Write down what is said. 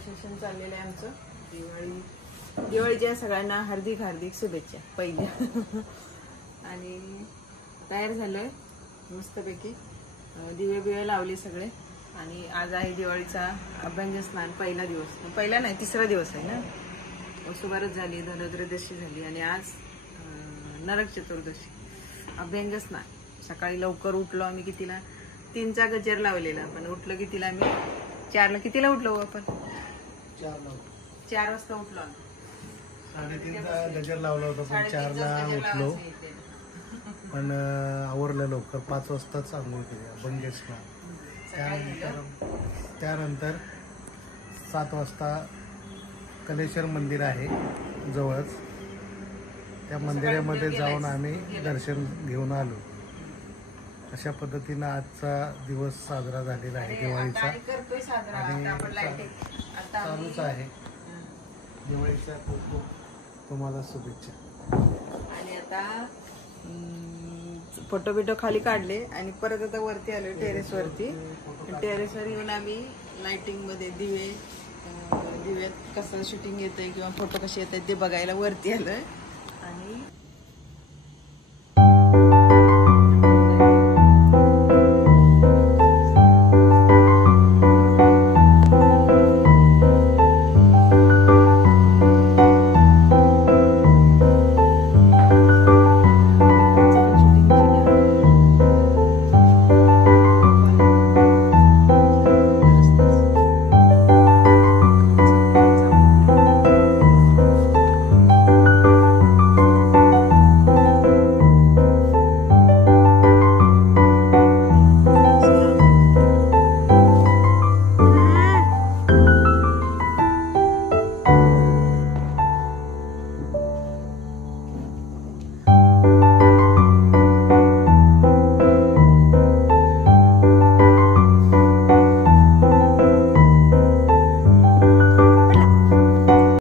Procession चाललेलं आहे आमचं. दिवाळीच्या सगळ्यांना हार्दिक हार्दिक शुभेच्छा पहिल्या. आणि तयार झालोय मस्तपैकी, दिवे बिवे लावले सगळे. आणि आज आहे दिवाळीचा अभ्यंग स्नान, पहिला दिवस, पहिला नाही तिसरा दिवस आहे ना. वसुबारस झाली, धनत्रयोदशी झाली आणि आज नरक चतुर्दशी, अभ्यंग स्नान. सकाळी लवकर उठलो आम्ही, कितीला 3चा गजर लावलेला, पण उठलो कितीला आम्ही 4ला. कितीला उठलो आपण? 4 वाजता उठलो आम्ही. 3:30चा गजर लावला होता, पण 4ला उठलो. पण आवरलं लवकर, 5 वाजताच आंघोळ केली अभ्यंग स्नान. त्यानंतर 7 वाजता कलेश्वर मंदिर आहे जवळच, त्या मंदिरामध्ये जाऊन आम्ही दर्शन घेऊन आलो. अशा पद्धतीनं आजचा दिवस साजरा झालेला आहे दिवाळीचा. आणि चालूच आहे दिवाळीच्या खूप खूप तुम्हाला शुभेच्छा. आणि आता फोटो बिटो खाली काढले आणि परत आता वरती आलो टेरेसवरती. टेरेसवर येऊन आम्ही लाइटिंग मध्ये दिव्यात कसं शूटिंग येतंय किंवा फोटो कसे येत आहेत ते बघायला वरती आलोय.